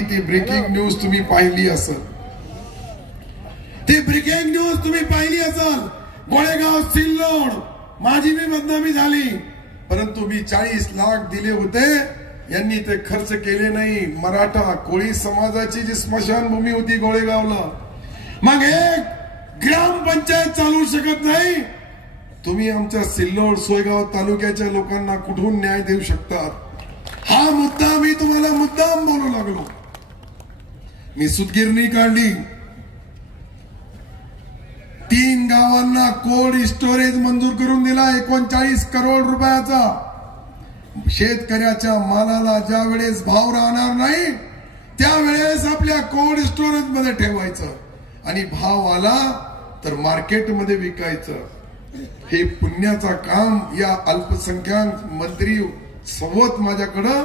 ती breaking news तुम्ही पाहिली असेल, ती ब्रेकिंग न्यूज तुम्ही पाहिली असेल. गोळेगाव सिल्लोड माझी मी बदनामी झाली, परंतु मी 40 लाख दिले होते, यांनी ते खर्च केले नाही. मराठा कोळी समाजाची जी स्मशानभूमी होती गोळेगावला, मग एक ग्रामपंचायत चालू शकत नाही. तुम्ही आमच्या सिल्लोड सोयगाव तालुक्याच्या लोकांना कुठून न्याय देऊ शकतात? हा मुद्दा मी तुम्हाला मुद्दाम बोलू लागलो. मी सूतगिरणी काढली, 3 गावांना कोल्ड स्टोरेज मंजूर करून दिला 39 करोड रुपयाचा. शेतकऱ्याच्या मालाला ज्या वेळेस भाव राहणार नाही त्यावेळेस आपल्या कोल्ड स्टोरेज मध्ये ठेवायचं आणि भाव आला तर मार्केटमध्ये विकायचं. हे पुण्याचा काम या अल्पसंख्याक मंत्री सोबत माझ्याकडं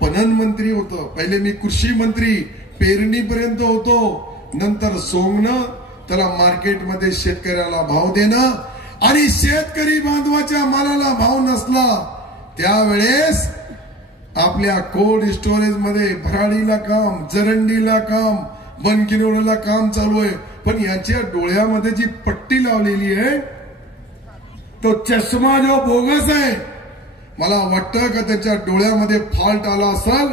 पणन मंत्री होतं. पहिले मी कृषी मंत्री पेरणीपर्यंत होतो, नंतर सोंगणं, त्याला मार्केटमध्ये शेतकऱ्याला भाव देणं आणि शेतकरी बांधवाच्या मालाला भाव नसला त्यावेळेस आपल्या कोल्ड स्टोरेज मध्ये भराडीला काम, जरंडीला काम, बनकिनोडला काम चालू आहे. पण याच्या डोळ्यामध्ये जी पट्टी लावलेली आहे तो चष्मा जो बोगस आहे, मला वाटतं का त्याच्या डोळ्यामध्ये फॉल्ट आला असेल.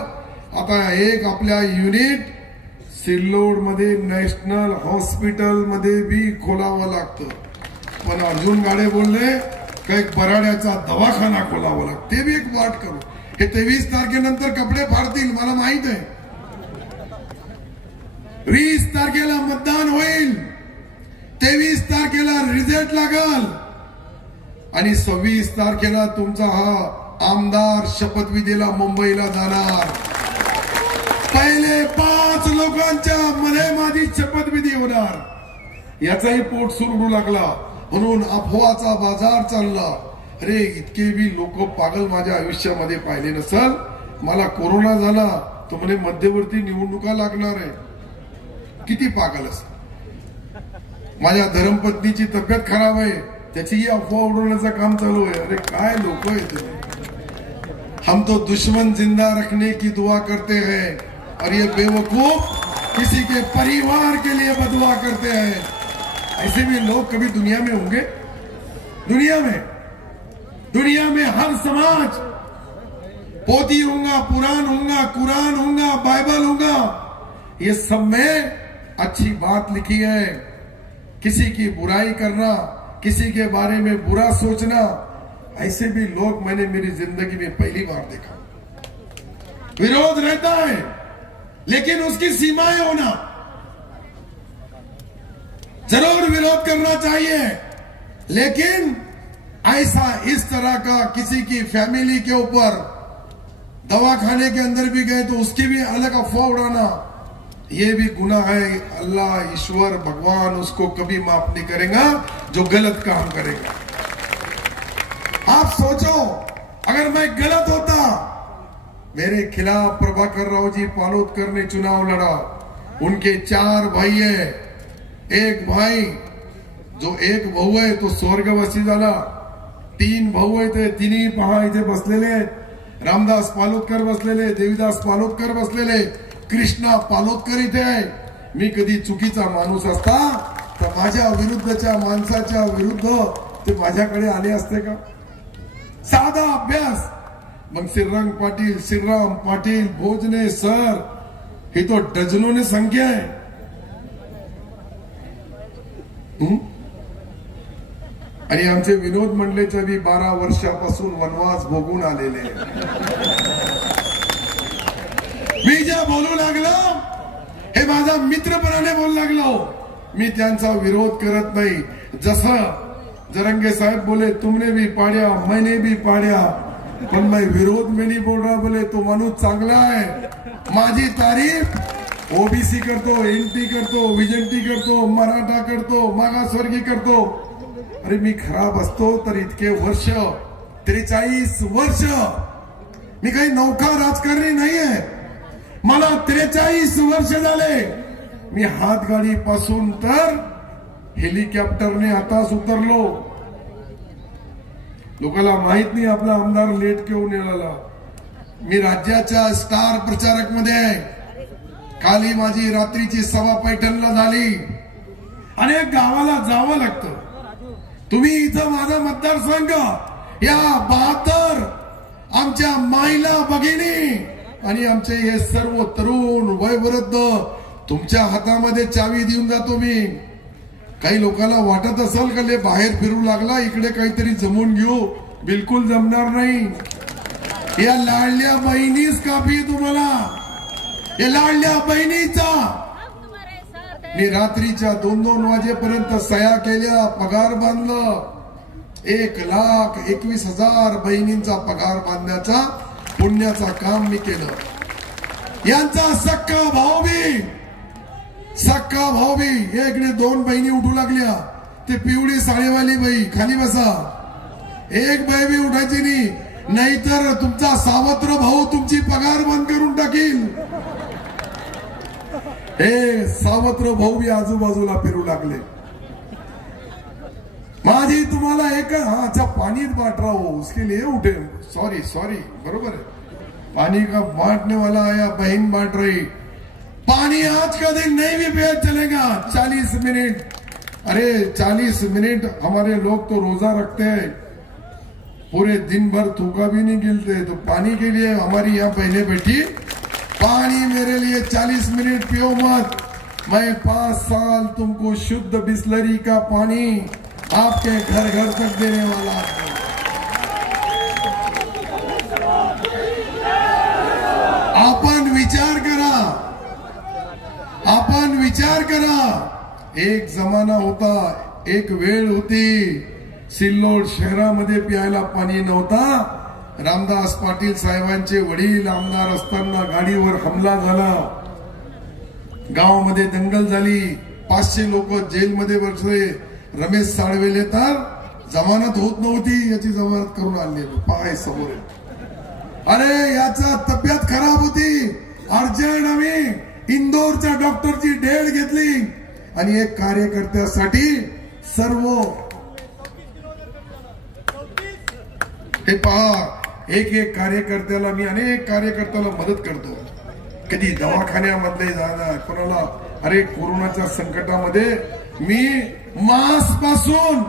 आता एक आपल्या युनिट सिल्लोड मध्ये नॅशनल हॉस्पिटल मध्ये बी खोलावं लागतं. पण अर्जुन गाडे बोलले का एक बराड्याचा दवाखाना खोलावं लागतं, ते बी एक वाट करू. हे 23 तारखेनंतर कपडे फाडतील मला माहित आहे. 20 तारखेला मतदान होईल, 23 तारखेला रिझल्ट लागल आणि 26 तारखेला तुमचा हा आमदार शपथविधीला मुंबईला जाणार. पहिले 5 लोकांच्या मध्ये माझी शपथविधी होणार. याचाही पोट सुरू लागला म्हणून अफवाचा बाजार चालला. अरे इतके बी लोक पागल माझ्या आयुष्यामध्ये पाहिले नसल. मला कोरोना झाला तो म्हणे मध्यवर्ती निवडणुका लागणार आहे. किती पागल असत. माझ्या धर्मपत्नीची तब्येत खराब आहे त्याचीही अफवा उडवण्याचं काम चालू आहे. अरे काय लोक आहेत तुम्ही. हम तो दुश्मन जिंदा रखने की दुआ करते हैं और ये बेवकूफ किसी के परिवार के लिए बदुआ करते हैं. ऐसे भी लोग कभी दुनिया में होंगे? दुनिया में हर समाज, पोती होगा, पुराण होगा, कुरान होगा, बाइबल होगा, ये सब में अच्छी बात लिखी है. किसी की बुराई करना, किसी के बारे में बुरा सोचना, ऐसे भी लोग मैंने मेरी जिंदगी में पहली बार देखा. विरोध रहता है लेकिन उसकी सीमाएं होना. जरूर विरोध करना चाहिए लेकिन ऐसा इस तरह का किसी की फैमिली के ऊपर, दवाखाने के अंदर भी गए तो उसकी भी अलग अफवाह उड़ाना, ये भी गुनाह है. अल्लाह ईश्वर भगवान उसको कभी माफ नहीं करेगा जो गलत काम करेगा. आप सोचो अगर मैं गलत होता, मेरे खिलाफ प्रभाकर राव जी पालोदकर ने चुनाव लड़ा. उनके 4 भाई है, एक भाई जो एक भाऊ आहे तो स्वर्गवासी झाला. 3 भाऊ आहे ते तिन्ही पहा इथे बसलेले. रामदास पालोदकर बसलेले, देवीदास पालोदकर बसलेले, कृष्णा पालोदकर इथे आहे. मी कधी चुकीचा माणूस असता तर माझ्या विरुद्धच्या माणसाच्या विरुद्ध ते माझ्याकडे आले असते का? साधा अभ्यास. मग श्रीराम पाटील, भोजने सर, ही तो डझनोने संख्या आहे. आणि आमचे विनोद मंडलेच्या बी 12 वर्षापासून वनवास भोगून आलेले. मी जे बोलू लागलो हे माझा मित्रपणाने बोलू लागलो. मी त्यांचा विरोध करत नाही. जसं जरंगे साहेब बोले तुमने भी पाड्या मैंने भी पाड्या, पण मैं विरोध में नहीं बोल रहा. बोले तो माणूस चांगला आहे. माझी तारीफ ओबीसी करतो, एनटी करतो, विजंटी करतो, मराठा करतो, मागासवर्गीय करतो. अरे मी खराब असतो तर इतके वर्ष, 43 वर्ष मी काही नौका राजकारणी नाहीये. मला 43 वर्ष झाले. मी हातगाडी पासून तर हेलिकॉप्टरने आताच उतरलो. लोकांना माहित नाही आपला आमदार लेट केव्हा निघाला. मी राज्याच्या स्टार प्रचारक मध्ये आहे. काली माझी रात्रीची सभा पैठणला झाली. अनेक गावाला जावं लागतं. तुम्ही इथं माझा मतदारसंघ या 72 आमच्या माईला भगिनी आणि आमचे हे सर्व तरुण वयवृद्ध तुमच्या हातामध्ये चावी देऊन जातो मी. काही लोकांना वाटत असेल का ले बाहेर फिरू लागला इकडे काहीतरी जमून घेऊ. बिलकुल जमणार नाही. या लाडल्या बहिणीच काफी तुम्हाला. या लाडल्या बहिणीचा मी रात्रीच्या 2-2 वाजेपर्यंत सह्या केल्या. पगार बांधलं. 1,21,000 बहिणींचा पगार बांधण्याचा पुण्याचा काम मी केलं. यांचा सक्का भाऊ बी इकडे 2 बहिणी उठू लागल्या. ते पिवळी साडीवाली बाई खाली बसा. एक बाई बी उठायची नाही, नाहीतर तुमचा सावत्र भाऊ तुमची पगार बंद करून टाकील. हे सावत्र भाऊ बी आजूबाजूला फिरू लागले. माझी तुम्हाला एक अच्छा पानी बांट रहा हो उसके लिए उठे. सॉरी बरोबर है. पानी का बांटने वाला आया, बहन बांट रही. पानी आज का दिन नहीं भी पिया चलेगा. 40 मिनट. अरे 40 मिनट हमारे लोग तो रोजा रखते हैं, पूरे दिन भर थूका भी नहीं गिलते. तो पानी के लिए हमारी यहाँ बहने बैठी. पानी मेरे लिए 40 मिनट पियो मत. मैं 5 साल तुमको शुद्ध बिस्लरी का पानी आपके घर घर तक देने वाला हूं. आपण विचार करा. एक जमाना होता, एक वेळ होती, सिल्लोड शहरामध्ये प्यायला पाणी नव्हता. रामदास पाटील साहेबांचे वडील आमदार असताना गाडीवर हमला झाला. गावामध्ये दंगल झाली. 500 लोक जेलमध्ये बसले. रमेश साळवेले तर जमानत होत नव्हती, याची जमानत करून आणली. पाय समोर. अरे याचा तब्येत खराब होती. अर्जंट आम्ही इंदोरच्या डॉक्टरची डेट घेतली आणि एक कार्यकर्त्यासाठी सर्व हे पहा. एक कार्यकर्त्याला मी अनेक कार्यकर्त्याला मदत करतो. कधी दवाखान्यामधले जाणार कोणाला. अरे कोरोनाच्या संकटामध्ये मी मास्क पासून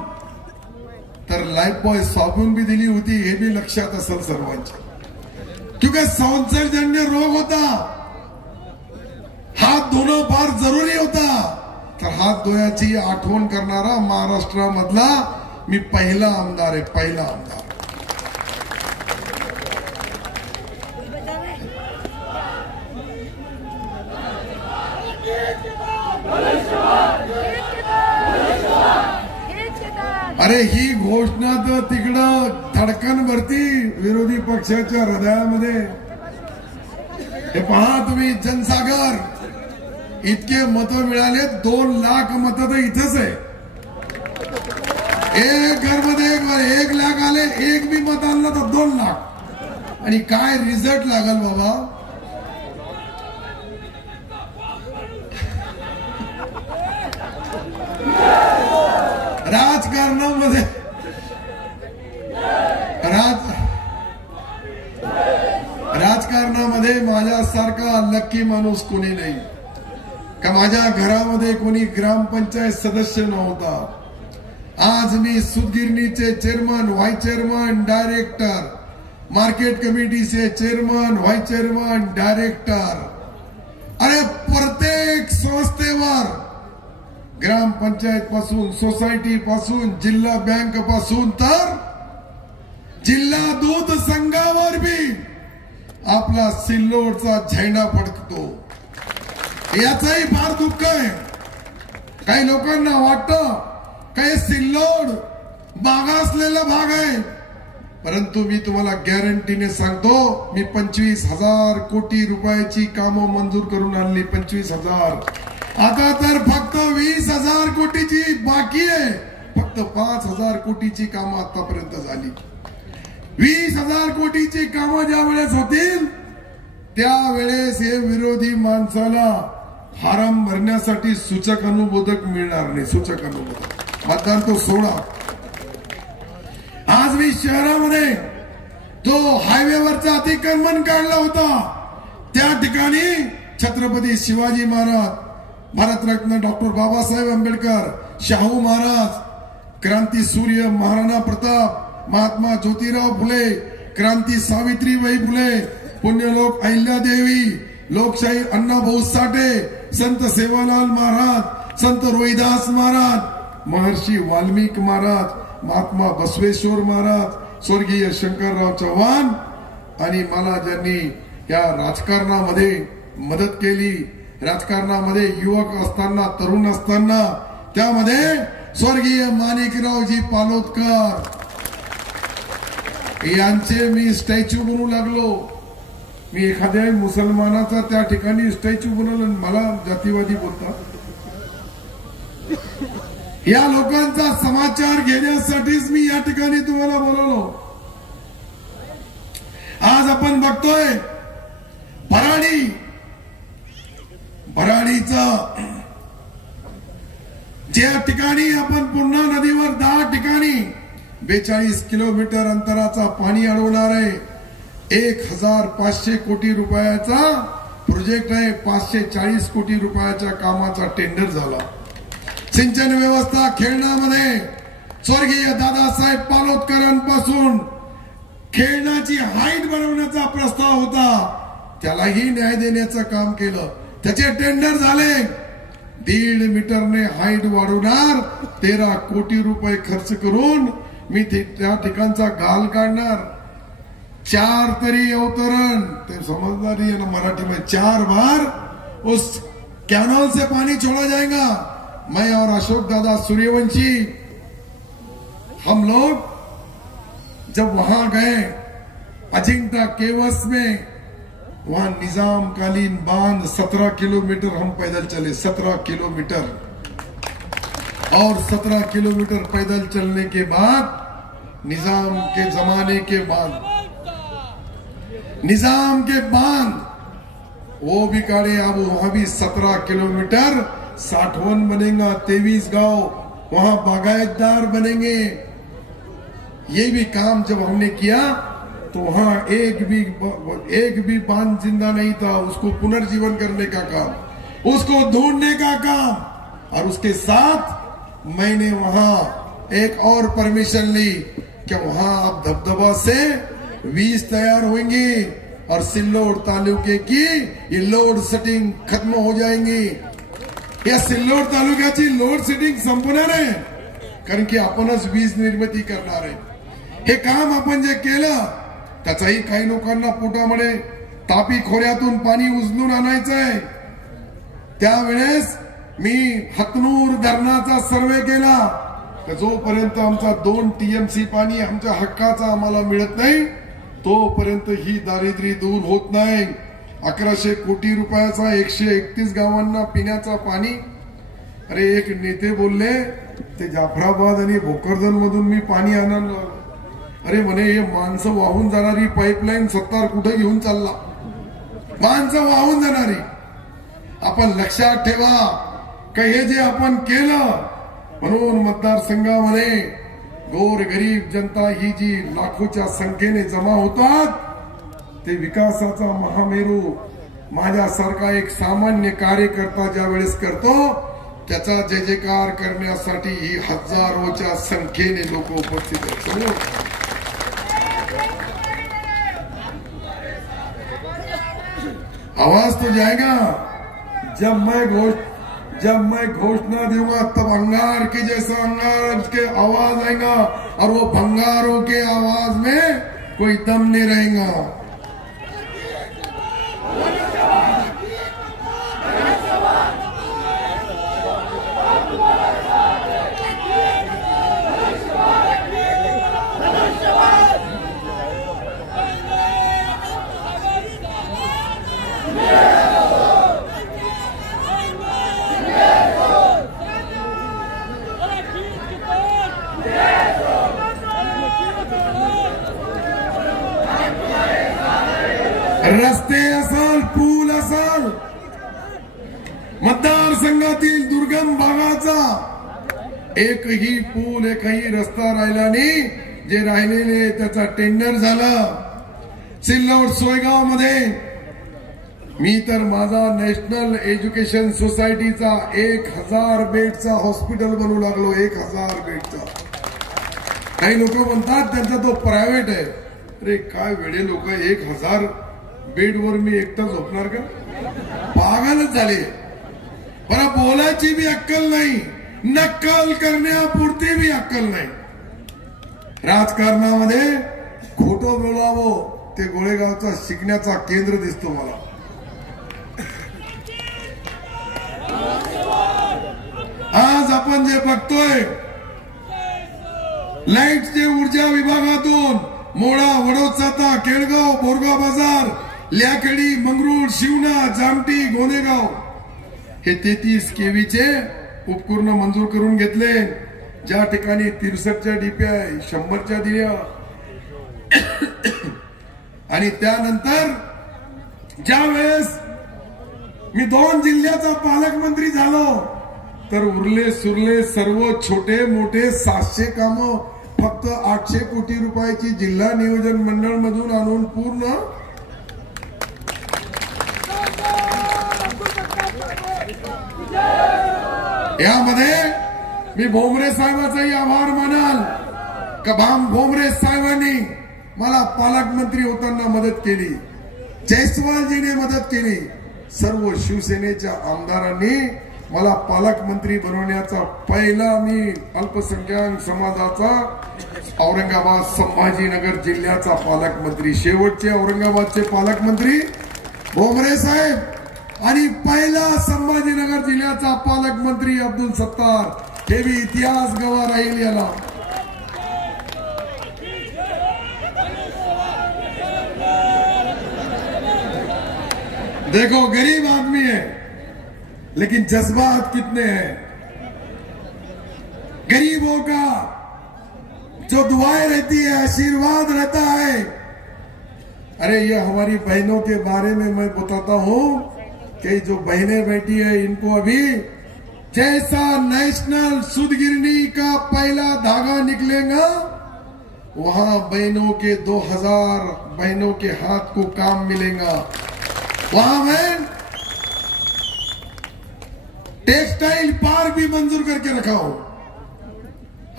तर लाईफबॉय साबण भी दिली होती. हे बी लक्षात असेल सर्वांच्या. क्योंकि संसर्गजन्य रोग होता. हात धुणं फार जरुरी होता. तर हात धुण्याची आठवण करणारा महाराष्ट्रामधला मी पहिला आमदार आहे. पहिला आमदार. अरे ही घोषणा तर तिकडं धडकन भरती विरोधी पक्षाच्या हृदयामध्ये. हे पहा तुम्ही जनसागर इतके मत मिळाले. 2 लाख मत तर इथंच आहे. एक घरमध्ये 1 लाख आले. एक बी मत आणलं तर 2 लाख. आणि काय रिझल्ट लागल बाबा. राजकारणामध्ये माझ्यासारखा लक्की माणूस कोणी नाही. का माझ्या घरामध्ये कोणी ग्रामपंचायत सदस्य नव्हता. आज मी सूतगिरणीचे chairman, vice chairman, director, market कमिटीचे चेअरमन, व्हाईस चेअरमन, डायरेक्टर. अरे प्रत्येक संस्थेवर ग्रामपंचायत पासून, सोसायटी पासून, जिल्हा बँक पासून तर जिल्हा दूध संघावर बी आपला सिल्लोडचा झेंडा फडकतो. याचंही फार दुःख आहे. काही लोकांना वाटतं काही सिल्लोड मागासलेला भाग आहे, परंतु मी तुम्हाला गॅरंटीने सांगतो, मी 25,000 कोटी रुपयाची कामं मंजूर करून आणली. 25,000. आता तर फक्त 20,000 कोटीची बाकी आहे. फक्त 5,000 कोटीची कामं आतापर्यंत झाली. 20,000 कोटीची कामं ज्या वेळेस होतील त्यावेळेस हे विरोधी माणसाला फारम भरण्यासाठी सूचक अनुमोदक मिळणार नाही. सूचक अनुमोदक मतदान तो सोडा. आज मी शहरामध्ये जो हायवेवरचा अतिक्रमण काढला होता त्या ठिकाणी छत्रपती शिवाजी महाराज, भारतरत्न डॉक्टर बाबासाहेब आंबेडकर, शाहू महाराज, क्रांती सूर्य महाराणा प्रताप, महात्मा ज्योतिराव फुले, क्रांती सावित्रीबाई फुले, पुण्यलोक अहिल्यादेवी, लोकशाही अण्णाभाऊ साठे, संत सेवालाल महाराज, संत रोहिदास महाराज, महर्षी वाल्मिकी महाराज, महात्मा बसवेश्वर महाराज, स्वर्गीय शंकरराव चव्हाण आणि मला ज्यांनी या राजकारणामध्ये मदत केली, राजकारणामध्ये युवक असताना, तरुण असताना, त्यामध्ये स्वर्गीय माणिकरावजी पालोदकर यांचे मी स्टॅच्यू बनवू लागलो. मी एखाद्या मुसलमानाचा त्या ठिकाणी स्टॅच्यू बनवलं, मला जातीवादी बोलतात. या लोकांचा समाचार घेण्यासाठीच मी या ठिकाणी तुम्हाला बोलवलो. आज आपण बघतोय भराडीचं ज्या ठिकाणी आपण पूर्णा नदीवर 10 ठिकाणी 42 किलोमीटर अंतराचा पाणी अडवणार आहे. 1500 कोटी रुपयाचा प्रोजेक्ट आहे. 540 कोटी रुपयाच्या कामाचा टेंडर झाला. सिंचन व्यवस्था खेळण्यामध्ये स्वर्गीय दादासाहेब पालोदकरांपासून खेळण्याची हाईट बनवण्याचा प्रस्ताव होता, त्यालाही न्याय देण्याचं काम केलं. त्याचे टेंडर झाले. 1.5 मीटरने हाईट वाढवणार, 13 कोटी रुपये खर्च करून मी त्या ठिकाणचा गाल काढणार. 4 तरी अवतरण, ते समझदारी है ना मराठी में, 4 बार उस कैनाल से पानी छोड़ा जाएगा. मैं और अशोक दादा सूर्यवंशी हम लोग जब वहां गए अजिंठा केवस में, वहां निजाम कालीन बांध 17 किलोमीटर हम पैदल चले. 17 किलोमीटर और 17 किलोमीटर पैदल चलने के बाद निजाम के जमाने के बाद निजाम के बांध वो भी काढ़े. अब वहां भी 17 किलोमीटर 60 बनेगा. 23 गांव वहां बागायतदार बनेंगे. ये भी काम जब हमने किया तो वहां एक भी बांध जिंदा नहीं था. उसको पुनर्जीवन करने का काम, उसको ढूंढने का काम, और उसके साथ मैंने वहां एक और परमिशन ली कि वहां अब धबधबा से 20 तैयार होंगे और सिल्लोड तालुके की ये लोड सेटिंग खत्म हो जाएंगी. या सिल्लोड तालुक्याची लोड सेटिंग संपणार आहे, कारण की आपणच वीज निर्मिती करणार आहे. हे काम आपण जे केलं त्याचाही काही लोकांना पोटामध्ये तापी खोऱ्यातून पाणी उचलून आणायचं आहे. त्यावेळेस मी हतनूर धरणाचा सर्वे केला. जोपर्यंत आमचा 2 TMC पाणी आमच्या हक्काचा आम्हाला मिळत नाही तोपर्यंत ही दारिद्र्य दूर होत नाही. 1100 कोटी रुपयाचा 131 गावांना पिण्याचा पाणी. अरे एक नेते बोलले ते जाफराबाद आणि भोकरदन मधून मी पाणी आणलं. अरे म्हणे हे माणसं वाहून जाणारी पाईपलाईन सत्तार कुठे घेऊन चालला. माणसं वाहून जाणारी. आपण लक्षात ठेवा का हे जे आपण केलं, म्हणून मतदारसंघामध्ये गोर गरीब जनता ही जी लाखोच्या संख्येने जमा होतात, ते विकासाचा महामेरू माझ्यासारखा एक सामान्य कार्यकर्ता ज्या वेळेस करतो त्याचा जय जयकार करण्यासाठी ही हजारोच्या संख्येने लोक उपस्थित आहेत. आवाज तो जाएगा जब मैं घोषणा दूंगा, तब अंगार के जैसा अंगार के आवाज आएगा, और वो भंगारों के आवाज में कोई दम नहीं रहेगा. रस्ते असल, पूल असल, मतदारसंघातील दुर्गम भागाचा एकही पूल एकही रस्ता राहिला नाही. जे राहिलेले त्याचा टेंडर झालं. सिल्लोड सोयगाव मध्ये मी तर माझा नॅशनल एज्युकेशन सोसायटीचा 1000 बेडचा हॉस्पिटल बनवू लागलो. 1000 बेडचा. काही लोक म्हणतात त्यांचा तो प्रायव्हेट आहे. अरे काय वेडे लोक, 1000 बेडवर मी एकटा झोपणार का? पागलच झाले. मला बोलायची बी अक्कल नाही, नक्कल करण्यापुरती बी अक्कल नाही. राजकारणामध्ये खोटं बोलावं ते गोळेगावचा शिकण्याचा केंद्र दिसतो मला. आज आपण जे बघतोय, लाईटचे ऊर्जा विभागातून मोळा, वडोदसाता, केळगाव, बोरगाव बाजार, ल्याखेडी, मंगरूळ, शिवना, जामठी, गोनेगाव हे 33 केवीचे उपकरण मंजूर करून घेतले. ज्या ठिकाणी 63च्या डीपीया, 100च्या दिल्या. आणि त्यानंतर ज्या वेळेस मी 2 जिल्ह्याचा पालकमंत्री झालो तर उरले सुरले सर्व छोटे मोठे 700 काम फक्त 800 कोटी रुपयाची जिल्हा नियोजन मंडळ मधून आणून पूर्ण यामध्ये मी भोमरे साहेबांचाही आभार मानाल का भोमरे साहेबांनी मला पालकमंत्री होताना मदत केली, जयस्वालजीने मदत केली. सर्व शिवसेनेच्या आमदारांनी मला पालकमंत्री बनवण्याचा पहिला मी अल्पसंख्याक समाजाचा औरंगाबाद संभाजीनगर जिल्ह्याचा पालकमंत्री, शेवटचे औरंगाबादचे पालकमंत्री भोमरे साहेब आणि पहिला संभाजीनगर जिल्ह्याचा पालकमंत्री अब्दुल सत्तार. हे भी इतिहास गवा राहील याला. देखो गरीब आदमी है लेकिन जज्बात कितने हैं. गरीबों का जो दुआएं रहती है, आशीर्वाद रहता है. अरे ये हमारी बहनों के बारे में मैं बताता हूं कि जो बहनें बैठी है इनको अभी जैसा नेशनल सुदगिरनी का पहला धागा निकलेगा वहां बहनों के 2000 बहनों के हाथ को काम मिलेगा. वहां मैं टेक्सटाइल पार्क भी मंजूर करके रखा हूं.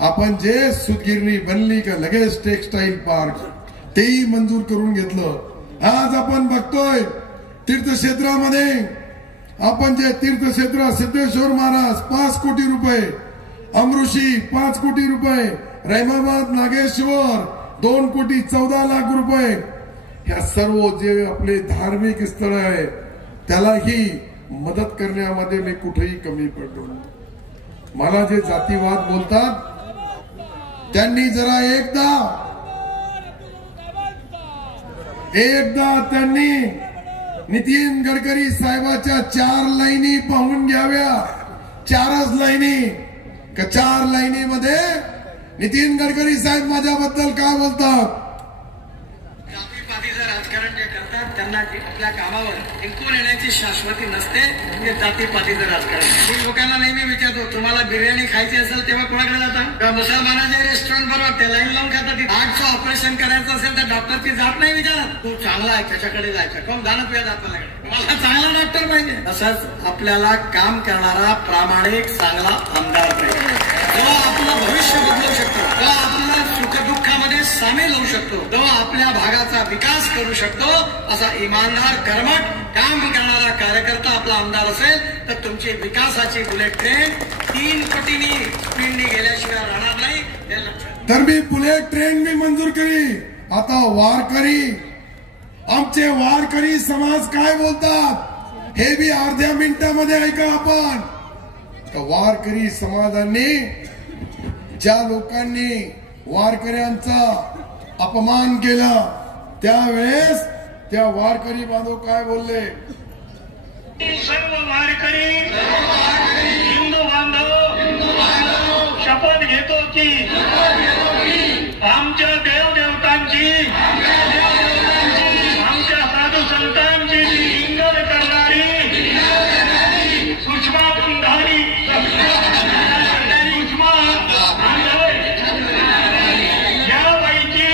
आपण जे सुदगिरणी बनली का लगेच टेक्सटाइल पार्क तेही मंजूर करून घेतलं. आज आपण बघतोय तीर्थक्षेत्रामध्ये आपण जे तीर्थक्षेत्र सिद्धेश्वर महाराज 5 कोटी रुपये, अमृषी 5 कोटी रुपये, रहमाबाद नागेश्वर 2 कोटी 14 लाख रुपये, ह्या सर्व जे आपले धार्मिक स्थळ आहे त्यालाही मदत करण्यामध्ये मी कुठेही कमी पडलो. मला जे जातीवाद बोलतात त्यांनी जरा एकदा त्यांनी नितीन गडकरी साहेबाच्या 4 लाईनी पाहून घ्याव्या. 4च लाईनी का 4 लाईनीमध्ये नितीन गडकरी साहेब माझ्याबद्दल काय बोलतात. जातीपातीचं राजकारण जे करतात त्यांना आपल्या कामावर जिंकून येण्याची शाश्वती नसते. ते जातीपातीचं राजकारण. मी लोकांना नेहमी विचारतो, तुम्हाला बिर्याणी खायची असेल तेव्हा कोणाकडे जाता? मुसलमानाचे रेस्टॉरंट बरोबर ते लाईन लावून खातात. हार्टचं ऑपरेशन करायचं असेल तर डॉक्टरची जात नाही विचारत, तू चांगला आहे त्याच्याकडे जायचं. कोण जाणं तुझ्या जाताला मला चांगला डॉक्टर पाहिजे. तसंच आपल्याला काम करणारा प्रामाणिक चांगला आमदार पाहिजे, जो आपलं भविष्य बदलू शकतो, जो आपल्या सुखदुःखामध्ये सामील होऊ शकतो, जो आपल्या भागाचा विकास करू शकतो. असा इमानदार कर्मठ काम करणारा कार्यकर्ता आपला आमदार असेल तर तुमची विकासाची बुलेट ट्रेन 3 पटींनी स्पीडनी गेल्याशिवाय राहणार नाही. हे लक्षात. तर मी बुलेट ट्रेन मी मंजूर केली. आता वारकरी, आमचे वारकरी समाज काय बोलतात हे बी अर्ध्या मिनिटामध्ये ऐका आपण. वारकरी समाजाने ज्या लोकांनी वारकऱ्यांचा अपमान केला त्यावेळेस त्या वारकरी बांधव काय बोलले. सर्व वारकरी हिंदू बांधव शपथ घेतो की आमच्या देवदेवतांची, आमच्या साधू संतांची इंगल करणारी, सुषमा पुंधारी, सुषमा यापैकी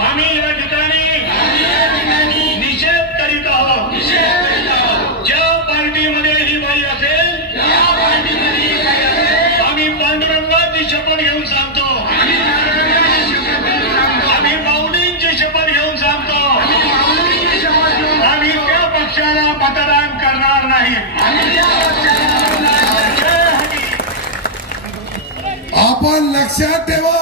आम्ही या ठिकाणी निषेध करीत आहोत. आपण लक्षात ठेवा,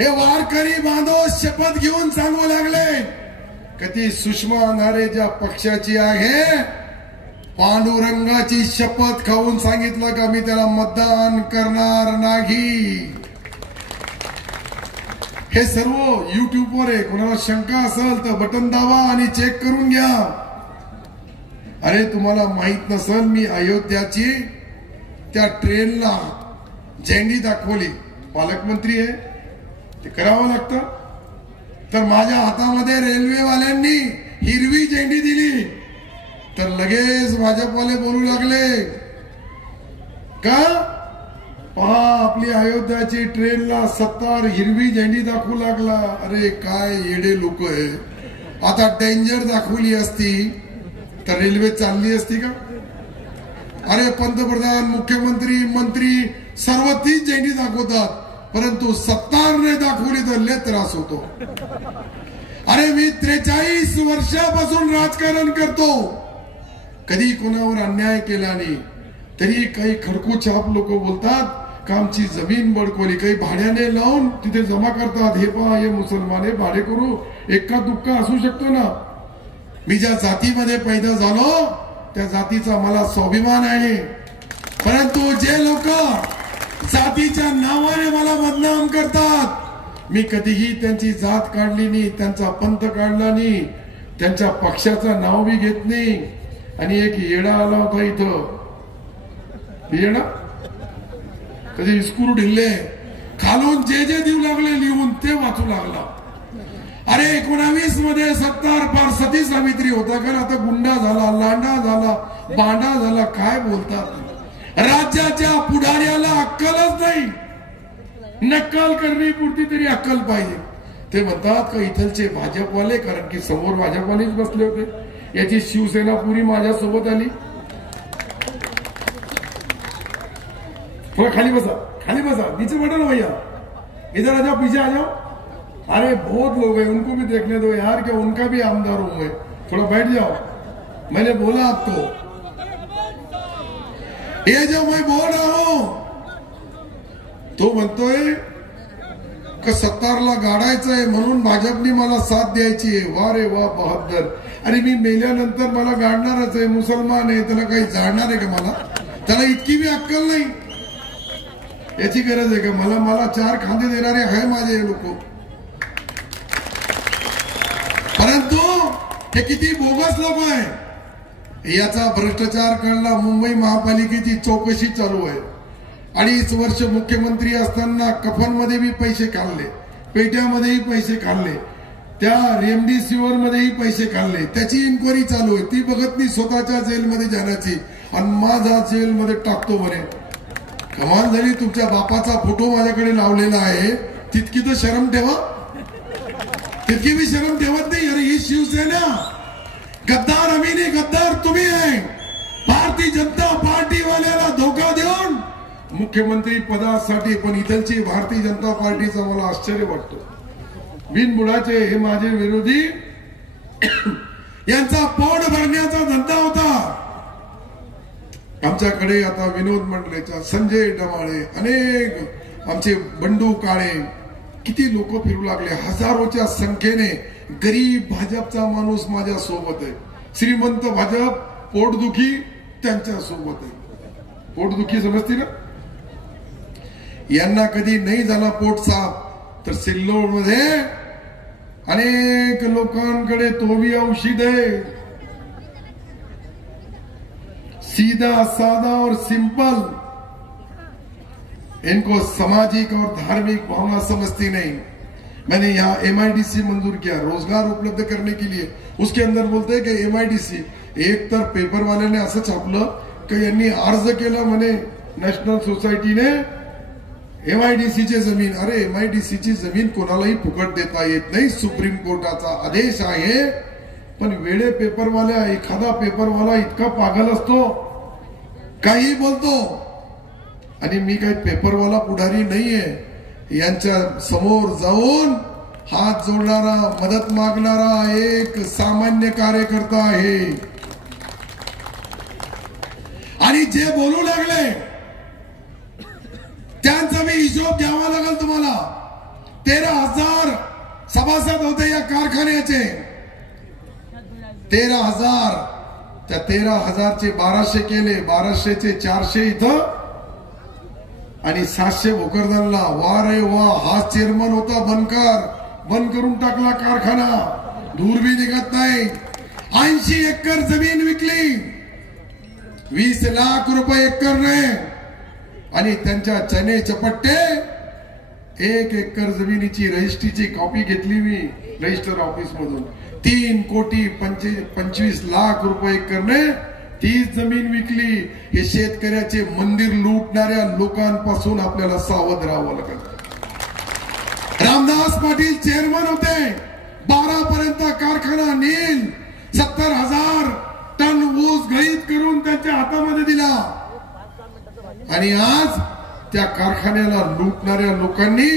हे वारकरी बांधव शपथ घेऊन सांगू लागले, कधी सुषमा अंधारे ज्या पक्षाची आहे, पांडुरंगाची शपथ खाऊन सांगितलं का मी त्याला मतदान करणार नाही. हे सर्व युट्यूबवर आहे, कोणाला शंका असेल तर बटन दाबा आणि चेक करून घ्या. अरे तुम्हाला माहित नसेल, मी अयोध्याची त्या ट्रेनला झेंडी दाखवली, पालकमंत्री आहे ते करावं लागतं. तर माझ्या हातामध्ये रेल्वेवाल्यांनी हिरवी झेंडी दिली, तर लगेच भाजपवाले बोलू लागले का पहा आपली अयोध्याची ट्रेनला सत्तार हिरवी झेंडी दाखवू लागला. अरे काय येडे लोक आहे. आता डेंजर दाखवली असती तर रेल्वे चालली असती का? अरे पंतप्रधान, मुख्यमंत्री, मंत्री सर्व तीच झेंडी दाखवतात, परंतु सत्तारने दाखवली तर लय त्रास होतो. अरे मी 43 वर्षापासून राजकारण करतो, कधी कोणावर अन्याय केला नाही. तरी काही खडकूछाप लोक बोलतात का आमची जमीन बळकवली, काही भाड्याने लावून तिथे जमा करतात. हे पहा हे मुसलमान आहे, भाडे करू, एक्का दुक्का असू शकतो ना. मी ज्या जातीमध्ये पैदा झालो त्या जातीचा मला स्वाभिमान आहे, परंतु जे लोक जातीच्या नावाने मला बदनाम करतात, मी कधीही त्यांची जात काढली नाही, त्यांचा पंथ काढला नाही, त्यांच्या पक्षाचं नाव बी घेत नाही. आणि एक येडा आला होता इथं, येडा कधी इस्कूर ढिल्ले खालून जे जे देऊ लागले लिहून ते वाचू लागला. अरे 19 मध्ये सत्तार फार सती सावित्री होता का, आता गुंडा झाला, लांडा झाला, बांडा झाला. काय बोलतात, राज्याच्या पुढाऱ्याला अक्कलच नाही. नक्कल करण्यापुरती तरी अक्कल पाहिजे. ते म्हणतात का इथलचे भाजपवाले, कारण की समोर भाजपवालेच बसले होते, याची शिवसेना पुरी माझ्यासोबत आली. थोड़ा खाली बसा, खाली बसा, नीचे बैठो ना भैया, इधर आ जाओ, पीछे आ जाओ. अरे बहुत लोग हैं, उनको भी देखने दो यार, क्या उनका भी आमदार हूं मैं, थोड़ा बैठ जाओ. मैंने बोला आपको, ये जो मैं बोल रहा हूं तो म्हणतोय का सत्तारला गाडायचंय म्हणून भाजपनी मला साथ द्यायची आहे. वा रे वा, बहादर. अरे मी मेल्यानंतर मला गाडणारच आहे, मुसलमान आहे, त्याला काही जाणणार आहे का? मला त्याला इतकी बी अक्कल नाही, याची गरज आहे का? मला 4 खांदे देणारे आहे माझे हे लोक. परंतु हे किती बोगस लोक आहे. याचा भ्रष्टाचार कळला. मुंबई महापालिकेची चौकशी चालू आहे. 2.5 वर्ष मुख्यमंत्री असताना कफनमध्ये बी पैसे काढले, पेट्यामध्येही पैसे काढले, त्या रेमडेसिवीर मध्येही पैसे काढले. त्याची इन्क्वायरी चालू आहे. ती बघत नाही स्वतःच्या जेलमध्ये जाण्याची, आणि माझा जेलमध्ये टाकतो म्हणे. कमाल झाली. तुमच्या बापाचा फोटो माझ्याकडे लावलेला आहे, तितकी तर शरम ठेवा. तितकी भी शरम ठेवत नाही. अरे ही शिवसेना, गद्दार आम्ही नाही, गद्दार तुम्ही आहे. भारतीय जनता पार्टी वाल्याला धोका देऊन मुख्यमंत्री पदासाठी, पण इथलची भारतीय जनता पार्टीचा मला आश्चर्य वाटतो. बिनबुडाचे हे माझे विरोधी, यांचा पोट भरण्याचा धंदा होता. आमच्याकडे आता विनोद मंडळेचा संजय डमाळे, अनेक आमचे बंडू काळे, किती लोक फिरू लागले. हजारोच्या संख्येने गरीब भाजपचा माणूस माझ्या सोबत आहे. श्रीमंत भाजप पोटदुखी त्यांच्या सोबत आहे. पोटदुखी समजते ना. यांना कधी नाही झाला पोट साफ तर सिल्लोड मध्ये अनेक लोकांकडे तो भी औषध है. सीधा सादा और सिंपल. इनको सामाजिक और धार्मिक भावना समझती नहीं. मैंने यहाँ MIDC मंजूर किया रोजगार उपलब्ध करने के लिए. उसके अंदर बोलते हैं कि MIDC, एक तर पेपर वाल्याने असं छापलं की यांनी अर्ज केला म्हणे नॅशनल सोसायटीने MIDC ची जमीन. अरे MIDC ची जमीन कोणालाही फुकट देता येत नाही, सुप्रीम कोर्टाचा आदेश आहे. पण वेडे पेपरवाल्या, एखादा पेपरवाला इतका पागल असतो, काही बोलतो. आणि मी काही पेपरवाला पुढारी नाहीये. यांच्या समोर जाऊन हात जोडणारा, मदत मागणारा एक सामान्य कार्यकर्ता आहे. आणि जे बोलू लागले त्यांचा मी हिशोब घ्यावा लागेल तुम्हाला. 13,000 सभासद होते या कारखान्याचे. 13,000. त्या 13,000चे 1200 केले, 1200चे 400 इथं आणि 700 भोकरदनला. वा रे वा, हा चेअरमन होता बनकर, बंद करून टाकला कारखाना, दूर भी निघत नाही. 80 एकर जमीन विकली, 20 लाख रुपये एकरने. आणि त्यांच्या चने चपट्टे 1 एकर जमिनीची रजिस्ट्रीची कॉपी घेतली मी रजिस्टर ऑफिस मधून. 3,25 लाख रुपये एकरने तीच जमीन विकली. हे शेतकऱ्याचे मंदिर लुटणाऱ्या लोकांपासून आपल्याला सावध राहावं लागेल. रामदास पाटील चेअरमन होते, 12 पर्यंत कारखाना नेल. 70,000 टन ऊस गळीत करून त्यांच्या हातामध्ये दिला. आणि आज त्या कारखान्याला लुटणाऱ्या लोकांनी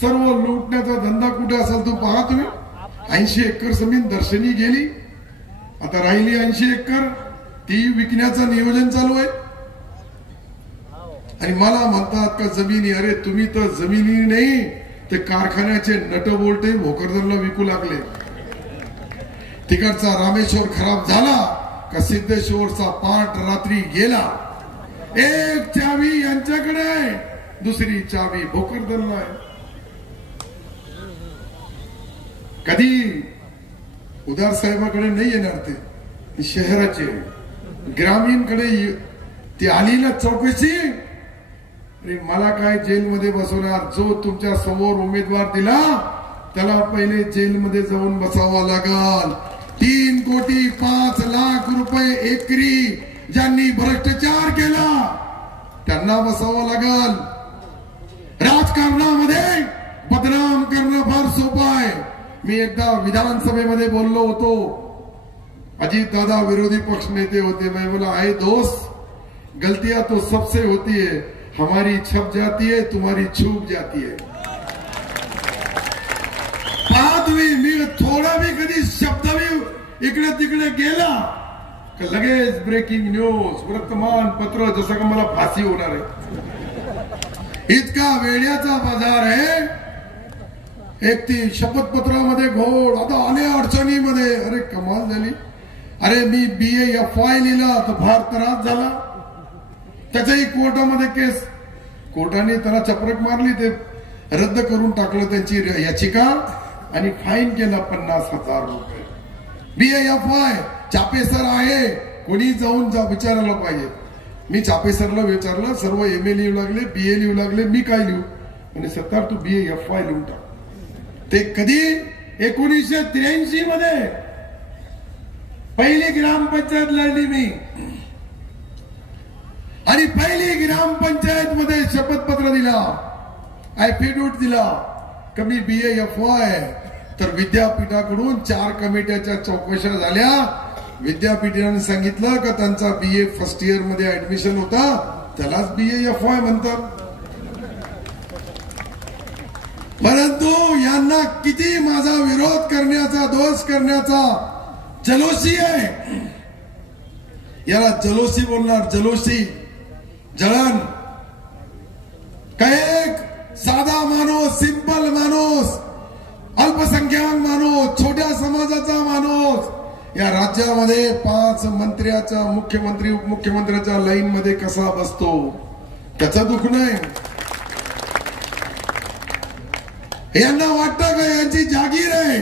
सर्व लुटण्याचा धंदा कुठे असेल तो पहा तुम्ही. 80 एकर जमीन दर्शनी गेली, आता राहिली 80 एकर, ती विकण्याचं नियोजन चालू आहे. आणि मला म्हणतात का जमिनी, अरे तुम्ही तर जमिनी नाही ते कारखान्याचे नट बोल्टे भोकरदनला विकू लागले. तिकडचा रामेश्वर खराब झाला का सिद्धेश्वरचा पाठ रात्री गेला. एक चावी यांच्याकडे, दुसरी चावी भोकरदनला आहे. कधी उदार साहेबाकडे नाही येणार, ते शहराचे ग्रामीणकडे ती आली ना चौकशी. मला काय जेलमध्ये बसवणार, जो तुमच्या समोर उमेदवार दिला त्याला पहिले जेलमध्ये जाऊन बसावं लागल. 3,05,00,000 रुपये एकरी ज्यांनी भ्रष्टाचार केला त्यांना बसावं लागल. राजकारणामध्ये बदनाम करणं फार सोपं आहे. मी एकदा विधानसभेमध्ये बोललो होतो, अजित दादा विरोधी पक्ष नेते होते, मैं बोला आए दोस्त, गलतियां तो सबसे होती है, हमारी छप जाती है, तुम्हारी छूप जाती है. मी थोडा भी कधी शब्द भी इकडे तिकडे गेला का लगेच ब्रेकिंग न्यूज, वर्तमानपत्र, जसं का मला फाशी होणार आहे. इतका वेड्याचा बाजार आहे. एक ती शपथपत्रामध्ये घोड, आता आले अडचणीमध्ये. अरे कमाल झाली. अरे मी BA-FY लिहिला तर फार त्रास झाला. त्याच्याही कोर्टामध्ये केस, कोर्टाने त्याला चपरक मारली, ते रद्द करून टाकलं त्यांची याचिका आणि फाईन केला 50,000 रुपये. BA-FY चापेसर आहे, कोणी जाऊन विचारायला पाहिजे. मी चापेसरला विचारलं, सर्व MA लिहू लागले, BA लिहू लागले, मी काय लिहू म्हणजे 70 तू BA-FY लिहून टाक. ते कधी 1983 मध्ये पहिली ग्रामपंचायत लढली मी. आणि पहिली ग्रामपंचायत मध्ये शपथपत्र दिला, ऍफिडेव्हिट दिला कमी BA-FY. तर विद्यापीठाकडून 4 कमिट्याच्या चौकशा झाल्या. विद्यापीठाने सांगितलं का त्यांचा BA फर्स्ट इयर मध्ये ऍडमिशन होता, त्यालाच BA-FY म्हणतात. परंतु यांना किती माझा विरोध करण्याचा, दोष करण्याचा जलोशी आहे. याला जलोशी बोलणार, जलोशी, जळण. काय एक साधा माणूस, सिंपल माणूस, अल्पसंख्याक माणूस, छोट्या समाजाचा माणूस या राज्यामध्ये 5 मंत्र्याचा, मुख्यमंत्री उपमुख्यमंत्र्याच्या लाईन मध्ये कसा बसतो, त्याचं दुःख नाही. यांना वाटतं का यांची जागीर आहे.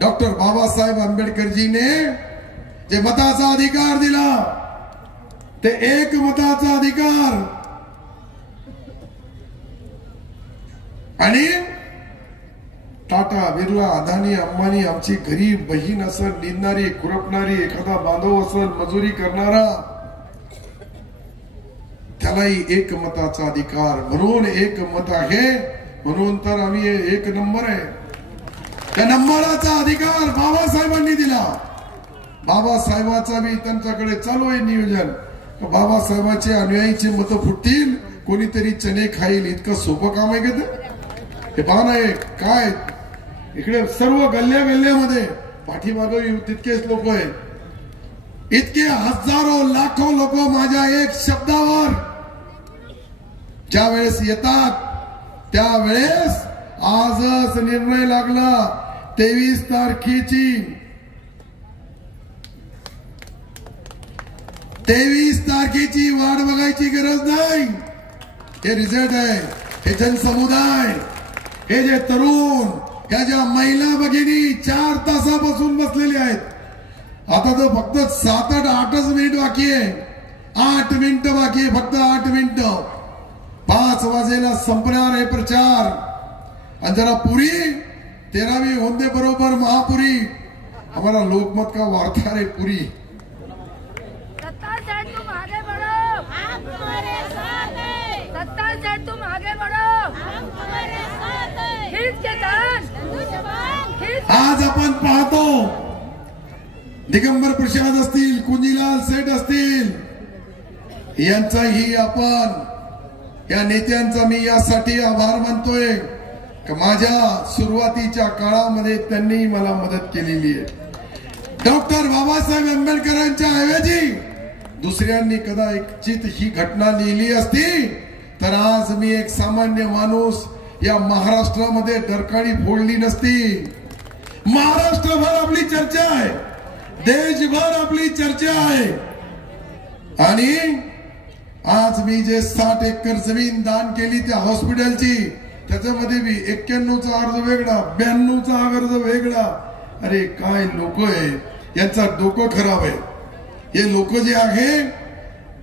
डॉक्टर बाबासाहेब आंबेडकरजीने जे मताचा अधिकार दिला, ते एक मताचा अधिकार. आणि टाटा, बिर्ला, अदानी, अंबानी, आमची गरीब बहीण असेल, निंदणारी, खुरपणारी, एखादा बांधव असेल, मजुरी करणारा, त्यालाही एक मताचा अधिकार. म्हणून एक मत आहे, म्हणून तर आम्ही 1 नंबर आहे. त्या नंबराचा अधिकार बाबासाहेबांनी दिला. बाबासाहेबाचा बी त्यांच्याकडे चालू आहे नियोजन. बाबासाहेबांचे अनुयायीचे मत फुटतील, कोणीतरी चणे खाईल. इतकं सोपं काम आहे का ते? पहा ना, काय इकडे सर्व गल्ल्या गल्ल्यामध्ये पाठीमागे तितकेच लोक आहेत. इतके हजारो लाखो लोक माझ्या एक शब्दावर ज्या वेळेस येतात त्यावेळेस आजच निर्णय लागला 23 तारखेची 23 तारखेची वाट बघायची गरज नाही. हे रिझल्ट आहे, हे जनसमुदाय, हे जे तरुण, ह्या ज्या महिला भगिनी 4 तासापासून बसलेले आहेत. आता तर फक्त 7-8 मिनिट बाकी आहे. 8 मिनिटं बाकी आहे, फक्त 8 मिनिटं. 5 वाजेला संपणार आहे प्रचार. आणि जरा पुरी 13वी होंदे बरोबर महापुरी. हमारा लोकमत का वार्ता है पुरी. सत्ता से तुम आगे बढ़ो, हम तुम्हारे साथ हैं. सत्ता से तुम आगे बढ़ो, हम तुम्हारे साथ हैं. खींच के तान, आज आपण पाहतो दिगंबर प्रसाद असतील, कुंजीलाल सेठ असतील, यांचाही आपण या नेत्यांचा मी यासाठी आभार मानतोय की माझ्या सुरुवातीच्या काळामध्ये त्यांनी मला मदत केलेली आहे. डॉक्टर बाबासाहेब आंबेडकरांच्या ऐवजी दुसऱ्यांनी कदाचित ही घटना लिहिली असती तर आज मी एक सामान्य माणूस या महाराष्ट्रामध्ये डरकाळी फोडली नसती. महाराष्ट्रभर आपली चर्चा आहे, देशभर आपली चर्चा आहे. आणि आज मी जे 60 एकर जमीन दान केली त्या हॉस्पिटलची, त्याच्यामध्ये मी 91चा अर्ज वेगळा, 92चा अर्ज वेगळा. अरे काय लोक आहे, यांचा डोकं खराब आहे. हे लोक जे आहे,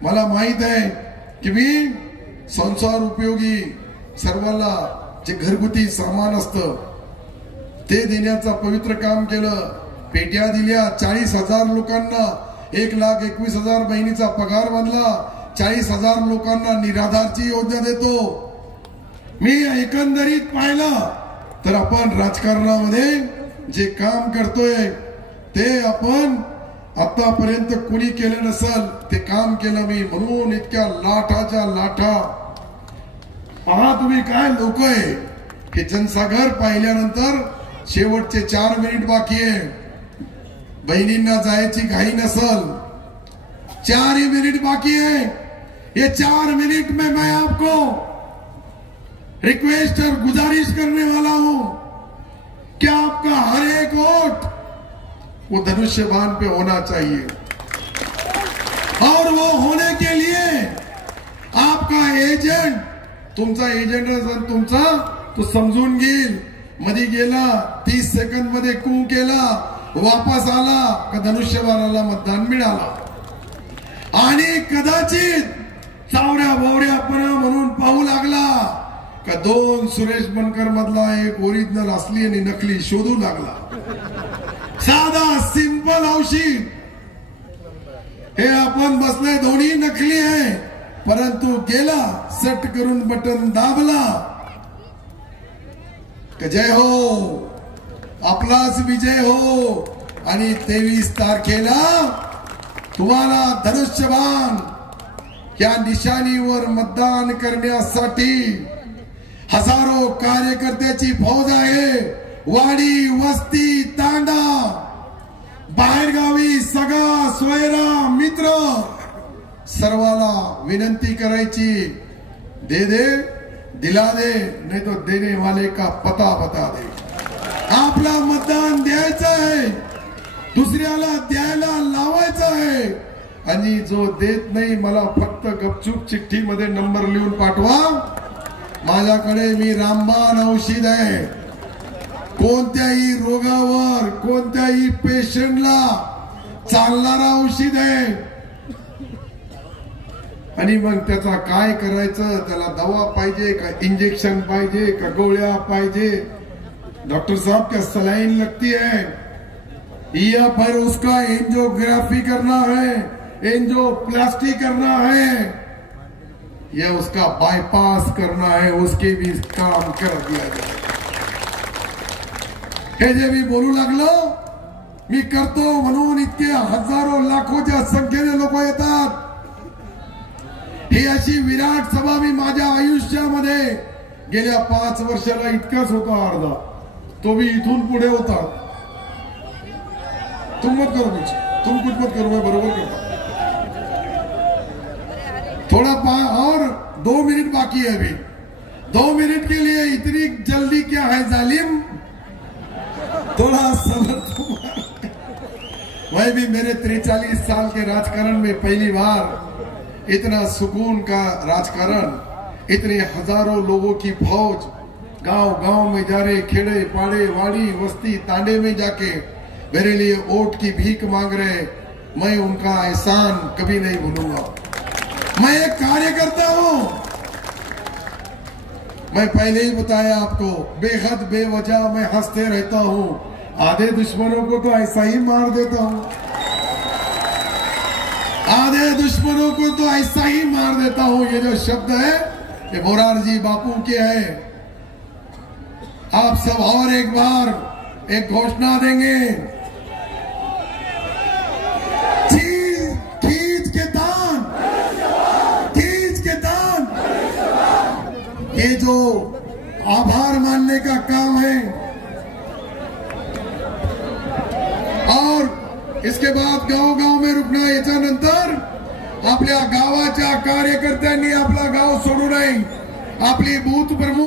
मला माहित आहे की मी संसार उपयोगी सर्वांना जे घरगुती सामान असतं ते देण्याचा पवित्र काम केलं. पेट्या दिल्या 40,000 लोकांना, 1,21,000 बहिणीचा पगार बांधला, 40,000 लोकांना निराधारची योजना देतो. मी एकंदरीत पाहिलं तर आपण राजकारणामध्ये जे काम करतोय ते आपण आतापर्यंत कुणी केलं नसल ते काम केलं मी. म्हणून इतक्या लाठाच्या लाठा पहा तुम्ही काय लोक आहे. हे जनसागर पाहिल्यानंतर शेवटचे 4 मिनिट बाकी आहे. बहिणींना जायची घाई नसल, 4 ही मिनिट बाकी है. ये 4 मिनिट में मैं आपको रिक्वेस्ट और गुजारिश करने वाला हूं कि आपका हर एक वोट वो धनुष्यबाण पे होना चाहिए. और वो होने के लिए आपका एजेंट, तुमचा एजेंट जर तुमचा तो समजून घेईल. मध्ये गेला 30 सेकंद मध्ये कू केला, वापस आला का धनुष्यबाणाला मतदान मिळाला. आणि कदाचित चावड्या बोवड्यापणा म्हणून पाहू लागला का 2 सुरेश बनकर मधला एक ओरिजिनल असली आणि नकली शोधू लागला. साधा सिंपल औषध हे आपण बसले दोन्ही नकली आहे, परंतु गेला सेट करून बटन दाबला का जय हो, आपलाच विजय हो. आणि 23 तारखेला तुम्हाला धनुष्यबाण या निशाणीवर मतदान करण्यासाठी हजारो कार्यकर्त्याची फौज आहे. वाडी, वस्ती, तांडा, बाहेरगावी सगळा सोयरा मित्र सर्वाला विनंती करायची, दे दे दिला दे, नहीं तो देने वाले का पता बता दे. आपला मतदान द्यायचं आहे, दुसऱ्याला द्यायला लावायचं आहे. आणि जो देत नाही मला फक्त गपचूप चिठ्ठीमध्ये नंबर लिहून पाठवा. माझ्याकडे मी रामबाण औषध आहे. कोणत्याही रोगावर, कोणत्याही पेशंटला चालणारा औषध आहे. आणि मग त्याचा काय करायचं, त्याला दवा पाहिजे का इंजेक्शन पाहिजे का गोळ्या पाहिजे. डॉक्टर साहब क्या सलाइन लगती है या फिर उसका एंजियोग्राफी करना है, एंजियोप्लास्टी करना है या उसका बाईपास करना है, उसके भी काम कर दिया जाए. हे जे मी बोलू लागलो मी करतो म्हणून इतके हजारो लाखोच्या संख्येने लोक येतात. ही अशी विराट सभा मी माझ्या आयुष्यामध्ये गेल्या 5 वर्षाला इतकाच होता अर्धा, तो भी इथून पुढे होता. तुम मत करो कुछ. तुम कुछ मत करो, मैं बरोबर करता। थोड़ा और 2 मिनट बाकी है अभी। 2 मिनट के लिए इतनी जल्दी क्या है जालिम, थोड़ा सब्र। वह भी मेरे 43 साल के राजकारण में पहली बार इतना सुकून का राजकारण, इतने हजारों लोगों की फौज गांव गांव में जा रहे, खेड़े पाड़े वाड़ी बस्ती तांडे में जाके मेरे लिए वोट की भीख मांग रहे। मैं उनका एहसान कभी नहीं भूलूंगा। मैं एक कार्यकर्ता हूं। मैं पहले ही बताया आपको, बेहद बेवजह मैं हंसते रहता हूं, आधे दुश्मनों को तो ऐसा ही मार देता हूं, आधे दुश्मनों को तो ऐसा ही मार देता हूं। ये जो शब्द है ये मोरारजी बापू के है। आप सब और एक बार एक घोषणा देंगे, खींच के दान, खींच के दान। ये जो आभार मानने का काम है, और इसके बाद गाव गाव में रुकना। याच्यानंतर आपल्या गावाच्या कार्यकर्त्यांनी आपला गाव सोडू नये। आपली बूथ प्रमुख